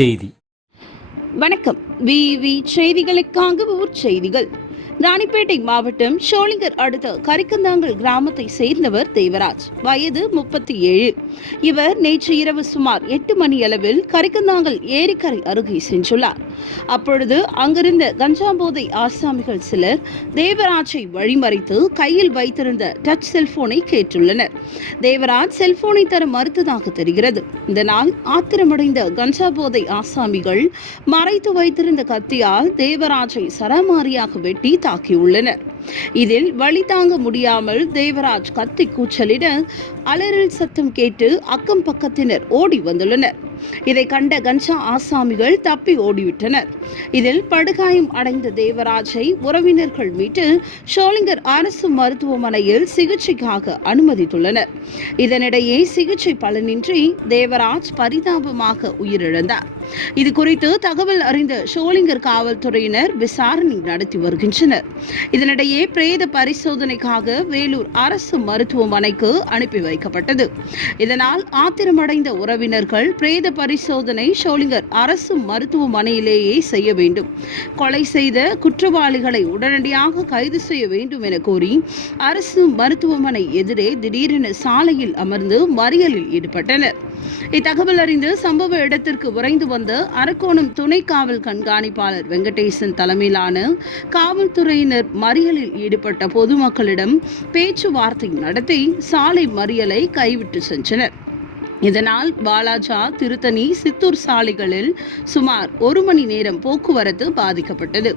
செய்தி. வணக்கம். விவி செய்திகளுக்காக ஊர் செய்திகள். ராணிப்பேட்டை மாவட்டம் ஷோலிங்கர் அடுத்த கரிக்கந்தாங்கல் கிராமத்தை சேர்ந்தவர் தேவராஜ். வயது முப்பத்தி ஏழு. இவர் நேற்று இரவு சுமார் எட்டு மணி அளவில் கரிக்கந்தாங்கல் ஏரிக்கரை அருகே சென்றுள்ளார். அப்பொழுது அங்கிருந்த கஞ்சாம்போதை ஆசாமிகள் சிலர் தேவராஜை வழிமறைத்து கையில் வைத்திருந்த டச் செல்போனை கேட்டுள்ளனர். தேவராஜ் செல்போனை தர மறுத்ததாக தெரிகிறது. இதனால் ஆத்திரமடைந்த கஞ்சாபோதை ஆசாமிகள் மறைத்து வைத்திருந்த கத்தியால் தேவராஜை சரமாரியாக வெட்டி தாக்கியுள்ளனர் இதில் வழி தாங்க முடியாமல் தேவராஜ் கத்தி கூச்சலிட அலறல் சத்தம் கேட்டு அக்கம் பக்கத்தினர் ஓடி வந்துள்ளனர். இதை கண்ட கஞ்சா ஆசாமிகள் தப்பி ஓடிவிட்டனர். இதில் படுகாயம் அடைந்த தேவராஜை உறவினர்கள் மீட்டு ஷோலிங்கர் அரசு மருத்துவமனையில் சிகிச்சைக்காக அனுமதித்துள்ளனர். இதனிடையே சிகிச்சை பலனின்றி தேவராஜ் பரிதாபமாக உயிரிழந்தார். இது குறித்து தகவல் அறிந்த ஷோலிங்கர் காவல்துறையினர் விசாரணை நடத்தி வருகின்றனர். இதனிடையே பிரேத பரிசோதனைக்காக வேலூர் அரசு மருத்துவமனைக்கு அனுப்பி வைக்கப்பட்டது. இதனால் ஆத்திரமடைந்த உறவினர்கள் பிரேத பரிசோதனை ஷோலிங்கர் அரசு மருத்துவமனையிலேயே செய்ய வேண்டும். கொலை செய்த குற்றவாளிகளை உடனடியாக கைது செய்ய வேண்டும் என கோரி அரசு மருத்துவமனை எதிரே திடீரென சாலையில் அமர்ந்து மறியலில் ஈடுபட்டனர். இத்தகவல் அறிந்து சம்பவ இடத்திற்கு விரைந்து வந்த அரக்கோணம் துணை காவல் கண்காணிப்பாளர் வெங்கடேசன் தலைமையிலான காவல்துறையினர் மறியலில் ஈடுபட்ட பொதுமக்களிடம் பேச்சுவார்த்தை நடத்தி சாலை மறியலை கைவிட்டு சென்றனர். இதனால் பாலாஜா திருத்தணி சித்தூர் சாலைகளில் சுமார் ஒரு மணி நேரம் போக்குவரத்து பாதிக்கப்பட்டது.